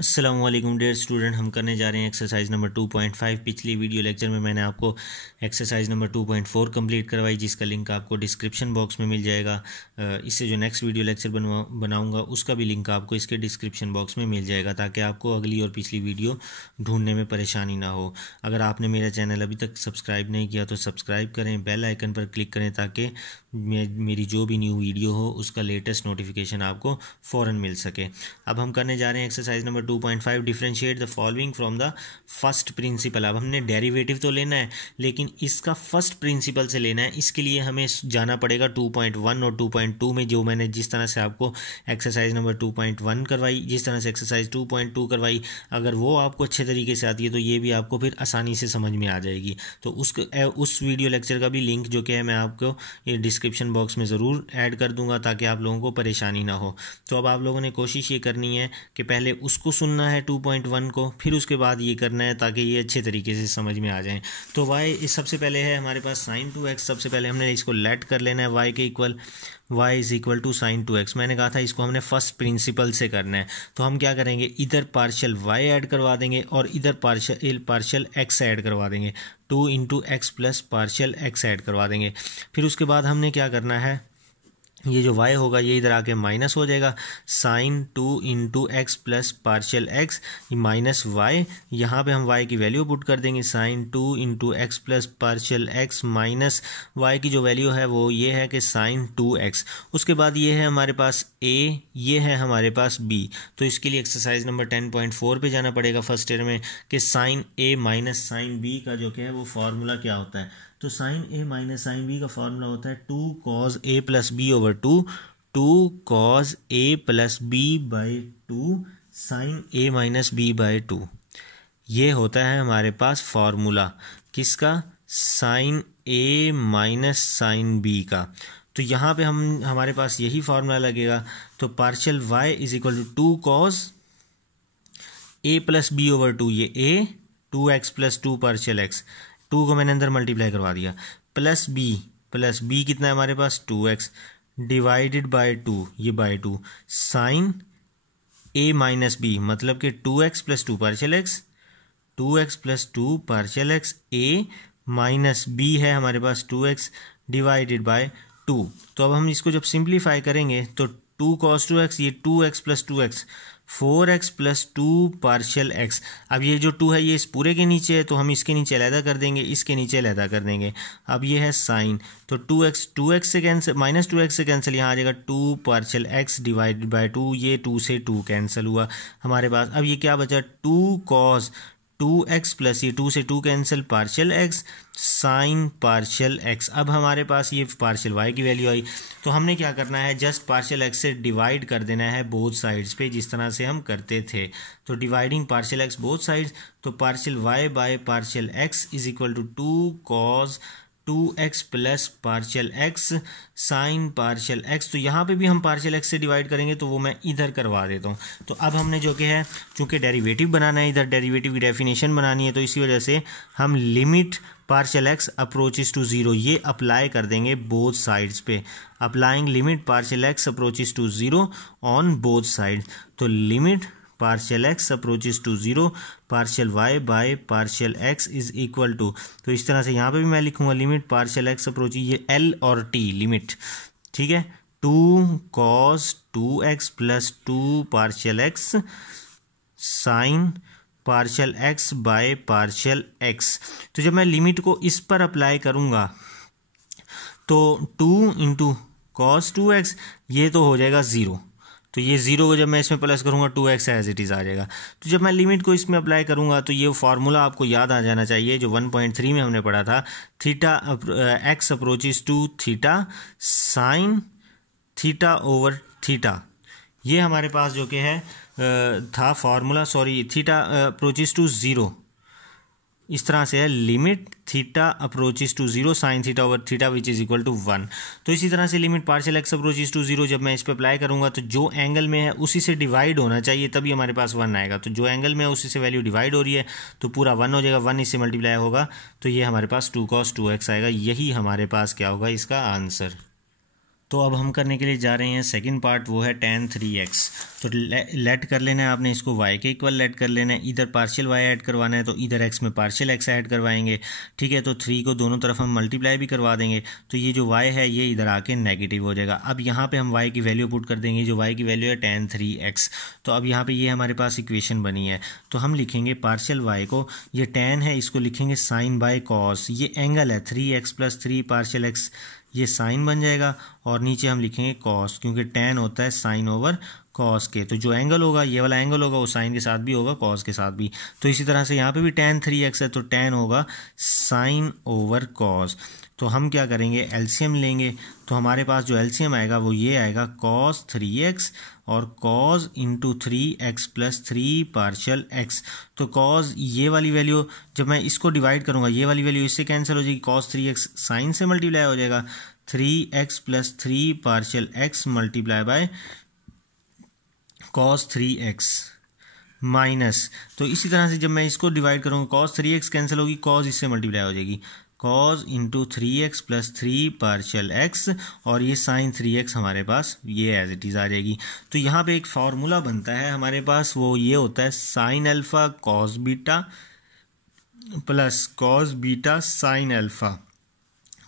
अस्सलाम वालेकुम dear student, हम करने जा रहे हैं एक्सरसाइज नंबर 2.5। पिछली वीडियो लेक्चर में मैंने आपको एक्सरसाइज नंबर 2.4 कंप्लीट करवाई, जिसका लिंक आपको डिस्क्रिप्शन बॉक्स में मिल जाएगा। इससे जो नेक्स्ट वीडियो लेक्चर बनाऊंगा उसका भी लिंक आपको इसके डिस्क्रिप्शन बॉक्स में मिल जाएगा, ताकि आपको अगली और पिछली वीडियो ढूंढने में परेशानी ना हो। अगर आपने मेरा चैनल अभी तक सब्सक्राइब नहीं किया तो सब्सक्राइब करें, बेल आइकन पर क्लिक करें, ताकि मेरी जो भी न्यू वीडियो हो उसका लेटेस्ट नोटिफिकेशन आपको फ़ौरन मिल सके। अब हम करने जा रहे हैं exercise number 2.5, differentiate the following from the first principle. अब हमने डेरिवेटिव तो लेना है, लेकिन इसका फर्स्ट प्रिंसिपल से लेना है। इसके लिए हमें जाना पड़ेगा 2.1 और 2.2 में, जो मैंने जिस तरह से आपको एक्सरसाइज नंबर 2.1 करवाई, जिस तरह से एक्सरसाइज 2.2 करवाई, अगर वो आपको अच्छे तरीके से आती है तो ये भी आपको फिर आसानी से समझ में आ जाएगी। तो उस वीडियो लेक्चर का भी लिंक जो कि है मैं आपको ये डिस्क्रिप्शन बॉक्स में ज़रूर ऐड कर दूंगा, ताकि आप लोगों को परेशानी ना हो। तो अब आप लोगों ने कोशिश ये करनी है कि पहले उसको सुनना है 2.1 को, फिर उसके बाद ये करना है, ताकि ये अच्छे तरीके से समझ में आ जाए। तो y इस सबसे पहले है हमारे पास sin 2x। सबसे पहले हमने इसको लेट कर लेना है y के equal, y is equal to sin 2x। मैंने कहा था इसको हमने फर्स्ट प्रिंसिपल से करना है। तो हम क्या करेंगे, इधर पार्शियल y ऐड करवा देंगे और इधर पार्शियल x ऐड करवा देंगे। 2 into x plus partial x add करवा देंगे। फिर उसके बाद हमने क्या करना है, ये जो y होगा ये इधर आके माइनस हो जाएगा। Sine 2 into x plus partial x minus y, यहाँ पे हम y की वैल्यू पुट कर देंगे। Sine 2 into x plus partial x minus y की जो वैल्यू है वो ये है कि साइन 2x। उसके बाद ये है हमारे पास a, ये है हमारे पास b। तो इसके लिए एक्सरसाइज नंबर 10.4 पे जाना पड़ेगा फर्स्ट ईयर में, कि sine a minus sine b का जो क्या है वो फार्मूला क्या होता है। तो sine a minus sine b का फार्मूला होता है 2 cos a plus b over 2, 2 cos a plus b by 2 sine a minus b by 2। ये होता है हमारे पास फार्मूला किसका, sine a minus sine b का। तो यहाँ पे हमारे पास यही फार्मूला लगेगा। तो partial y is equal to 2 cos a plus b over 2, ये a, 2x plus 2 partial x, 2 को मैंने अंदर मल्टीप्लाई करवा दिया, प्लस b कितना है हमारे पास 2x डिवाइडेड बाय 2, ये by 2 sine a minus b, मतलब कि 2x plus 2 partial x, 2x plus 2 partial x, a minus b है हमारे पास 2x डिवाइडेड बाय 2। तो अब हम इसको जब सिंप्लीफाई करेंगे तो 2 cos 2x, ये 2x plus 2x 4x plus 2 partial x। अब ये जो 2 है ये इस पूरे के नीचे है, तो हम इसके नीचे अलहदा कर देंगे, इसके नीचे अलहदा कर देंगे। अब ये है साइन, तो 2x से कैंसिल, माइनस 2x से कैंसिल, यहाँ आ जाएगा 2 पार्शियल x डिवाइडेड बाय 2, ये 2 से 2 कैंसिल हुआ हमारे पास। अब ये क्या बचा, 2 cos 2x प्लस ये 2 से 2 cancel partial x sine partial x। अब हमारे पास ये पार्शियल y की वैल्यू आई, तो हमने क्या करना है, जस्ट पार्शियल x से डिवाइड कर देना है बोथ साइड्स पे, जिस तरह से हम करते थे। तो dividing partial x both sides, तो partial y by partial x is equal to 2 cos 2x plus partial x sine partial x। तो यहाँ पे भी हम पार्शियल x से डिवाइड करेंगे, तो वो मैं इधर करवा देता हूँ। तो अब हमने जो कि है, चूँकि डेरिवेटिव बनाना है, इधर डेरिवेटिव की डेफिनेशन बनानी है, तो इसी वजह से हम limit partial x approaches to 0 ये अप्लाई कर देंगे बोथ साइड्स पे। Applying limit partial x approaches to 0 on both side. तो limit partial x approaches to 0 partial y by partial x is equal to, तो इस तरह से यहाँ पे भी मैं लिखूंगा लिमिट पार्शियल x अप्रोच, ये l और t लिमिट, ठीक है, 2 cos 2x plus 2 partial x sine partial x bye partial x। तो जब मैं लिमिट को इस पर अप्लाई करूँगा तो 2 इंटू कॉस 2x, ये तो हो जाएगा 0, तो ये 0 को जब मैं इसमें प्लस करूँगा 2x एज इट इज़ आ जाएगा। तो जब मैं लिमिट को इसमें अप्लाई करूँगा तो ये फार्मूला आपको याद आ जाना चाहिए जो 1.3 में हमने पढ़ा था, theta x approaches to theta sine theta over theta. ये हमारे पास जो कि है था formula, sorry, theta approaches to 0, इस तरह से है, limit theta approaches to 0 sine theta over theta which is equal to 1। तो इसी तरह से limit partial x approaches to 0 जब मैं इस पर अप्लाई करूंगा तो जो एंगल में है उसी से डिवाइड होना चाहिए, तभी हमारे पास 1 आएगा। तो जो एंगल में है उसी से वैल्यू डिवाइड हो रही है तो पूरा 1 हो जाएगा, 1 इससे मल्टीप्लाई होगा तो ये हमारे पास 2 cos 2x आएगा। यही हमारे पास क्या होगा, इसका आंसर। तो अब हम करने के लिए जा रहे हैं सेकंड पार्ट, वो है tan 3x। तो लेट कर लेना है आपने, इसको y के इक्वल लेट कर लेना है, इधर पार्शियल y ऐड करवाना है तो इधर x में पार्शियल x ऐड करवाएंगे, ठीक है। तो 3 को दोनों तरफ हम मल्टीप्लाई भी करवा देंगे, तो ये जो y है ये इधर आके नेगेटिव हो जाएगा। अब यहाँ पे हम y की वैल्यू पुट कर देंगे, जो y की वैल्यू है tan 3x। तो अब यहाँ पे ये हमारे पास इक्वेशन बनी है, तो हम लिखेंगे पार्शियल y को, ये tan है इसको लिखेंगे साइन बाय कॉस, ये एंगल है 3x + 3 पार्शियल x, ये साइन बन जाएगा, और नीचे हम लिखेंगे कॉस, क्योंकि tan होता है साइन ओवर कॉस के। तो जो एंगल होगा, ये वाला एंगल होगा, वो साइन के साथ भी होगा, कॉस के साथ भी। तो इसी तरह से यहाँ पे भी tan 3x है, तो tan होगा साइन ओवर कॉस। तो हम क्या करेंगे, एलसीएम लेंगे, तो हमारे पास जो एलसीएम आएगा वो ये आएगा cos 3x और cos into 3x + 3 partial x। तो cos ये वाली वैल्यू, जब मैं इसको डिवाइड करूँगा, ये वाली वैल्यू इससे कैंसिल हो जाएगी, cos 3x साइन से मल्टीप्लाई हो जाएगा, 3x + 3 partial x multiply by cos 3x minus, तो इसी तरह से जब मैं इसको डिवाइड करूँगा, cos 3x कैंसिल होगी, cos इससे मल्टीप्लाई हो जाएगी, cos into 3x + 3 partial x, और ये साइन 3x हमारे पास ये एज इट इज़ आ जाएगी। तो यहाँ पे एक फार्मूला बनता है हमारे पास, वो ये होता है sine alpha cos beta plus cos beta sine alpha,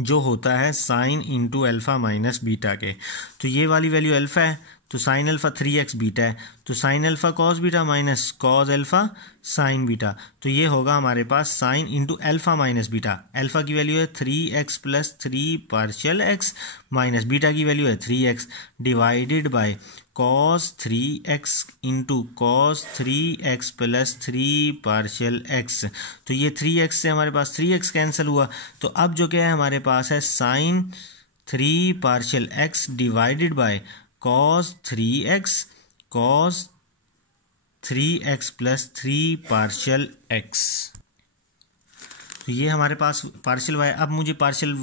जो होता है sign into alpha minus beta के। तो ये वाली वैल्यू अल्फ़ा है, तो साइन अल्फ़ा 3x बीटा है, तो sine alpha cos beta minus cos alpha sine beta, तो ये होगा हमारे पास sine into alpha minus beta. Alpha की वैल्यू है 3x + 3 partial x minus beta की वैल्यू है 3x divided by cos 3x into cos 3x + 3 partial x। तो ये 3x से हमारे पास 3x कैंसिल हुआ, तो अब जो क्या है हमारे पास है sine 3 partial x divided by cos 3x + 3 partial x। तो ये हमारे पास पार्शियल y, अब मुझे पार्शियल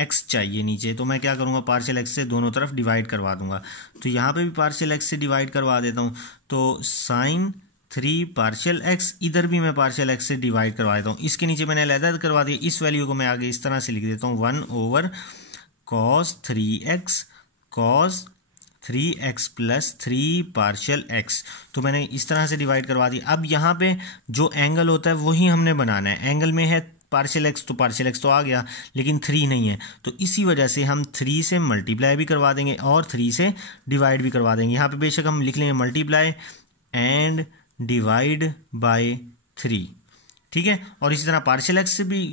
x चाहिए नीचे, तो मैं क्या करूँगा, पार्शियल x से दोनों तरफ डिवाइड करवा दूंगा। तो यहाँ पे भी पार्शियल x से डिवाइड करवा देता हूँ, तो साइन 3 पार्शियल x, इधर भी मैं पार्शियल x से डिवाइड करवा देता हूँ, इसके नीचे मैंने अलग करवा दिया। इस वैल्यू को मैं आगे इस तरह से लिख देता हूँ 1/cos 3x cos 3x + 3 partial x। तो मैंने इस तरह से डिवाइड करवा दी। अब यहाँ पे जो एंगल होता है वही हमने बनाना है, एंगल में है पार्शियल x, तो पार्शियल x तो आ गया, लेकिन 3 नहीं है, तो इसी वजह से हम 3 से मल्टीप्लाई भी करवा देंगे और 3 से डिवाइड भी करवा देंगे। यहाँ पे बेशक हम लिख लेंगे मल्टीप्लाई एंड डिवाइड बाय 3, ठीक है। और इसी तरह पार्शियल x से भी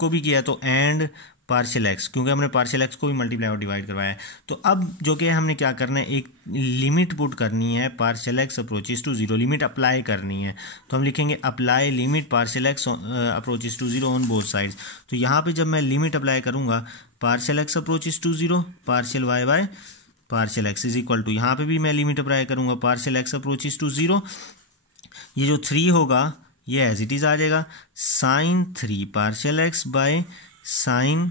को भी किया, तो एंड पार्शियल x, क्योंकि हमने पार्शियल x को भी मल्टीप्लाई और डिवाइड करवाया है। तो अब जो कि हमने क्या करना है, एक लिमिट पुट करनी है, partial x approaches to 0, limit apply करनी है। तो हम लिखेंगे apply limit partial x approaches to 0 on both sides. तो यहाँ पे जब मैं लिमिट अप्लाई करूँगा, partial x approaches to 0 partial y by partial x is equal to, यहाँ पे भी मैं लिमिट अप्लाई करूँगा, पार्शियल x अप्रोचेस टू 0, ये जो 3 होगा ये एज इट इज़ आ जाएगा, sine 3 partial x by sine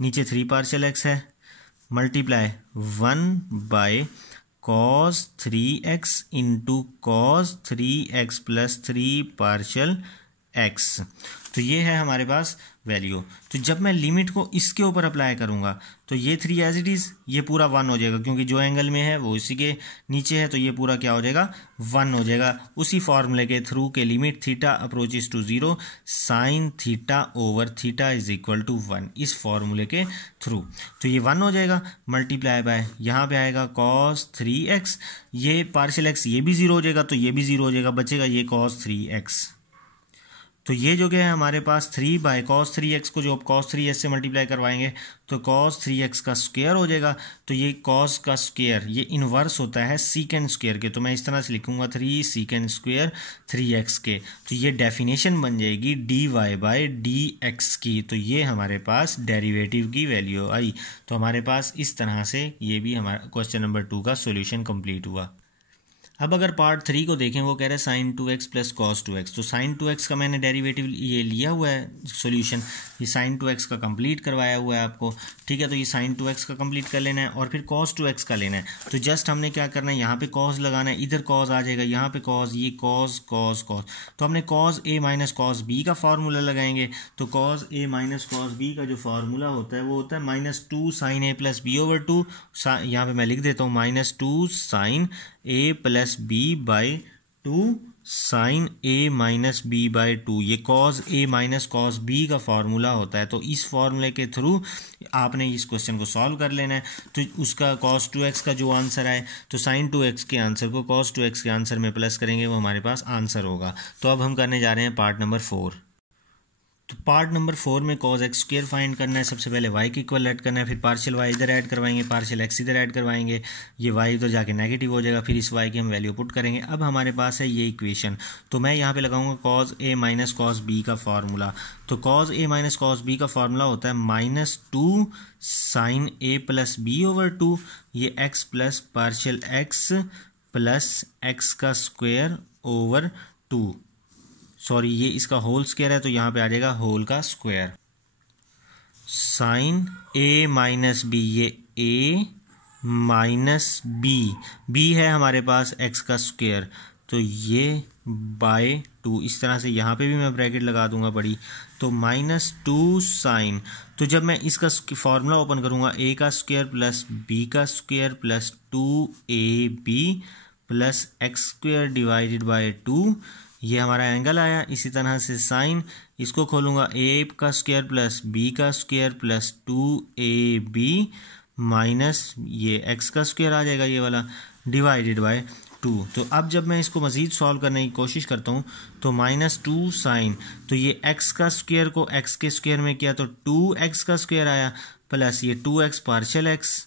नीचे 3 पार्शियल x है, multiply 1/cos 3x into cos 3x + 3 partial x। तो ये है हमारे पास वैल्यू। तो जब मैं लिमिट को इसके ऊपर अप्लाई करूँगा, तो ये 3 एज इट इज़, ये पूरा 1 हो जाएगा, क्योंकि जो एंगल में है वो इसी के नीचे है, तो ये पूरा क्या हो जाएगा, 1 हो जाएगा। उसी फॉर्मूले के थ्रू के limit theta approaches to 0 sine theta over theta is equal to 1, इस फॉर्मूले के थ्रू। तो ये 1 हो जाएगा, मल्टीप्लाई बाय यहाँ पे आएगा cos 3x, ये पार्शियल x ये भी 0 हो जाएगा, तो ये भी 0 हो जाएगा, बचेगा ये cos 3x। तो ये जो क्या है हमारे पास 3/cos 3x को जो अब cos 3x से मल्टीप्लाई करवाएंगे, तो cos 3x का स्क्वायर हो जाएगा। तो ये cos का स्क्वायर ये इन्वर्स होता है सीकेंड स्क्वायर के, तो मैं इस तरह से लिखूंगा 3 सीकेंड स्क्वायर 3x के। तो ये डेफिनेशन बन जाएगी dy/dx की। तो ये हमारे पास डेरिवेटिव की वैल्यू आई। तो हमारे पास इस तरह से ये भी हमारा क्वेश्चन नंबर 2 का सॉल्यूशन कंप्लीट हुआ। अब अगर पार्ट 3 को देखें, वो कह रहा है sign 2x plus cos 2x। तो साइन 2x का मैंने डेरिवेटिव ये लिया हुआ है सॉल्यूशन, ये साइन 2x का कंप्लीट करवाया हुआ है आपको, ठीक है। तो ये साइन 2x का कंप्लीट कर लेना है और फिर कॉस 2x का लेना है। तो जस्ट हमने क्या करना है, यहाँ पे कॉस लगाना है, इधर कॉस आ जाएगा, यहाँ पे कॉस, ये कॉस कॉस कॉस। तो हमने cos a minus cos b का फार्मूला लगाएंगे। तो cos a minus cos b का जो फार्मूला होता है वो होता है -2 sine a plus b over 2। यहाँ पे मैं लिख देता हूँ -2 sine a plus b by 2 sine a minus b by 2। ये cos a minus cos b का फार्मूला होता है। तो इस फार्मूले के थ्रू आपने इस क्वेश्चन को सॉल्व कर लेना है। तो उसका cos 2x का जो आंसर आए, तो sin 2x के आंसर को cos 2x के आंसर में प्लस करेंगे, वो हमारे पास आंसर होगा। तो अब हम करने जा रहे हैं पार्ट नंबर 4। तो पार्ट नंबर 4 में cos x स्क्वायर फाइंड करना है। सबसे पहले y की इक्वल ऐड करना है, फिर पार्शियल y इधर ऐड करवाएंगे, पार्शियल x इधर ऐड करवाएंगे, ये y इधर जाके नेगेटिव हो जाएगा, फिर इस y की हम वैल्यू पुट करेंगे। अब हमारे पास है ये इक्वेशन, तो मैं यहाँ पे लगाऊंगा cos a minus cos b का फार्मूला। तो cos a minus cos b का फार्मूला होता है -2 sine a plus b over 2, ये x plus partial x plus x का स्क्वायर ओवर 2, सॉरी ये इसका होल स्क्वायर है तो यहाँ पे आ जाएगा होल का square. Sine a minus b, ये a माइनस बी है हमारे पास x का स्क्वायर, तो ये बाय 2। इस तरह से यहाँ पे भी मैं ब्रैकेट लगा दूंगा बड़ी। तो -2 साइन, तो जब मैं इसका फॉर्मूला ओपन करूँगा, a का स्क्वायर प्लस b का square plus 2ab plus x square divided by 2, ये हमारा एंगल आया। इसी तरह से साइन, इसको खोलूँगा, a का स्क्वायर प्लस b का स्क्वायर प्लस 2ab माइनस ये x का स्क्वायर आ जाएगा ये वाला, डिवाइडेड बाय 2। तो अब जब मैं इसको मज़ीद सॉल्व करने की कोशिश करता हूँ, तो -2 साइन, तो ये x का स्क्वायर को x के स्क्वायर में किया तो 2x का स्क्वायर आया, प्लस ये 2x partial x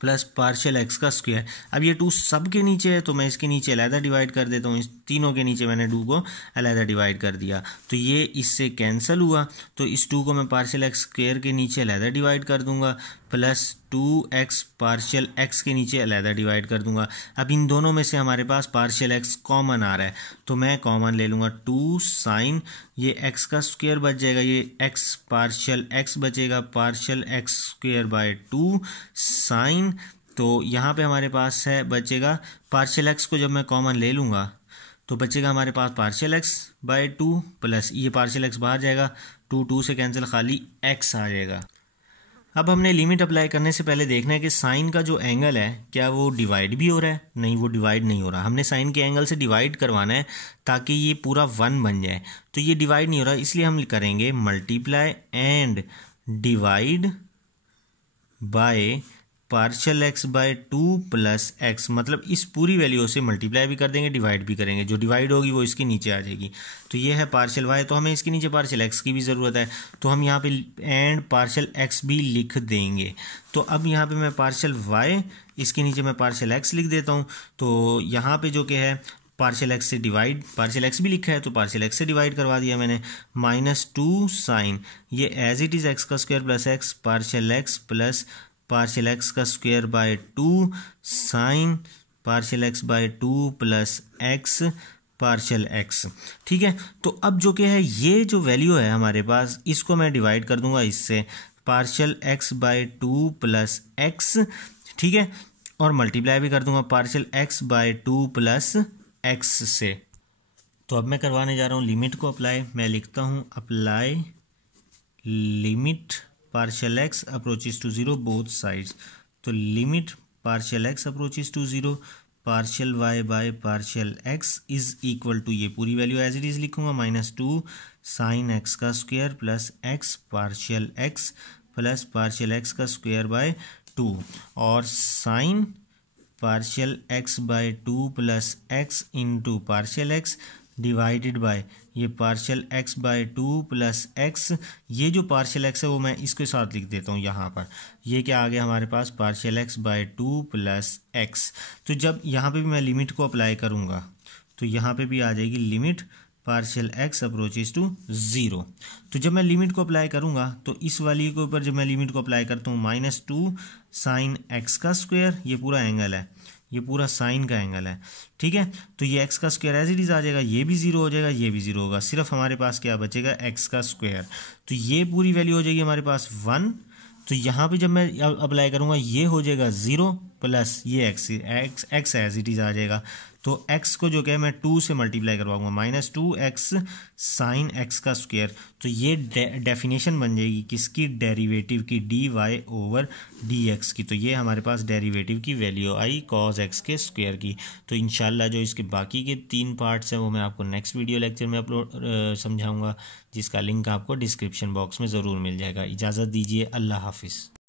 plus partial x का स्क्वायर। अब ये 2 सब के नीचे है तो मैं इसके नीचे अलहदा डिवाइड कर देता हूँ, इस तीनों के नीचे मैंने 2 को अलहदा डिवाइड कर दिया, तो ये इससे कैंसिल हुआ। तो इस 2 को मैं पार्शियल x स्क्वायर के नीचे अलहदा डिवाइड कर दूंगा, प्लस 2x पार्शियल x के नीचे अलहदा डिवाइड कर दूंगा। अब इन दोनों में से हमारे पास पार्शियल x कॉमन आ रहा है, तो मैं कॉमन ले लूँगा 2 साइन, ये x का स्क्वायर बच जाएगा, ये x पार्शियल x बचेगा, partial x square by 2 sine. तो यहाँ पे हमारे पास है बचेगा पार्शियल x को जब मैं कॉमन ले लूँगा तो बचेगा हमारे पास पार्शियल x बाय 2 प्लस ये पार्शियल x बाहर जाएगा, 2 से कैंसिल, खाली x आ जाएगा। अब हमने लिमिट अप्लाई करने से पहले देखना है कि साइन का जो एंगल है क्या वो डिवाइड भी हो रहा है। नहीं, वो डिवाइड नहीं हो रहा। हमने साइन के एंगल से डिवाइड करवाना है ताकि ये पूरा 1 बन जाए। तो ये डिवाइड नहीं हो रहा, इसलिए हम करेंगे multiply and divide by partial x by 2 plus x, मतलब इस पूरी वैल्यू से मल्टीप्लाई भी कर देंगे, डिवाइड भी करेंगे। जो डिवाइड होगी वो इसके नीचे आ जाएगी। तो ये है पार्शियल y, तो हमें इसके नीचे पार्शियल x की भी ज़रूरत है, तो हम यहाँ पे एंड पार्शियल x भी लिख देंगे। तो अब यहाँ पे मैं पार्शियल y, इसके नीचे मैं पार्शियल x लिख देता हूँ। तो यहाँ पे जो कि है पार्शियल x से डिवाइड, पार्शियल x भी लिखा है तो पार्शियल x से डिवाइड करवा दिया मैंने, -2 साइन, ये एज इट इज़ x का square plus x partial x plus partial x का square by 2 sine partial x by 2 plus x partial x, ठीक है। तो अब जो कि है ये जो वैल्यू है हमारे पास, इसको मैं डिवाइड कर दूंगा इससे, partial x by 2 plus x, ठीक है, और मल्टीप्लाई भी कर दूंगा partial x by 2 plus x से। तो अब मैं करवाने जा रहा हूँ लिमिट को अप्लाई। मैं लिखता हूँ apply limit partial x approaches to 0 both sides. तो limit partial x approaches to 0 partial y by partial x is equal to, ये पूरी वैल्यू एज इट इज लिखूंगा, -2 साइन x का square plus x partial x plus partial x का square by 2 और sine partial x by 2 plus x into partial x divided by ये partial x by 2 plus x। ये जो partial x है वो मैं इसके साथ लिख देता हूँ यहाँ पर। ये क्या आ गया हमारे पास, partial x by 2 plus x। तो जब यहाँ पे भी मैं लिमिट को अप्लाई करूँगा तो यहाँ पे भी आ जाएगी limit partial x approaches to 0। तो जब मैं लिमिट को अप्लाई करूँगा तो इस वाली के ऊपर जब मैं लिमिट को अप्लाई करता हूँ, -2 साइन x का स्क्वायर, ये पूरा एंगल है, ये पूरा साइन का एंगल है, ठीक है। तो ये एक्स का स्क्वायर एज इट इज़ आ जाएगा, ये भी ज़ीरो हो जाएगा, ये भी ज़ीरो होगा, सिर्फ हमारे पास क्या बचेगा, एक्स का स्क्वायर। तो ये पूरी वैल्यू हो जाएगी हमारे पास 1। तो यहाँ पे जब मैं अप्लाई करूँगा ये हो जाएगा 0 प्लस ये एक्स एज इट इज़ आ जाएगा। तो x को जो क्या है मैं 2 से मल्टीप्लाई करवाऊंगा, -2x साइन एक्स का स्क्वायर। तो ये डेफिनेशन बन जाएगी किसकी, डेरिवेटिव की, dy/dx की। तो ये हमारे पास डेरिवेटिव की वैल्यू आई cos x के स्क्वायर की। तो इंशाल्लाह जो इसके बाकी के 3 पार्ट्स हैं वो मैं आपको नेक्स्ट वीडियो लेक्चर में समझाऊंगा, जिसका लिंक आपको डिस्क्रिप्शन बॉक्स में ज़रूर मिल जाएगा। इजाज़त दीजिए, अल्लाह हाफिज़।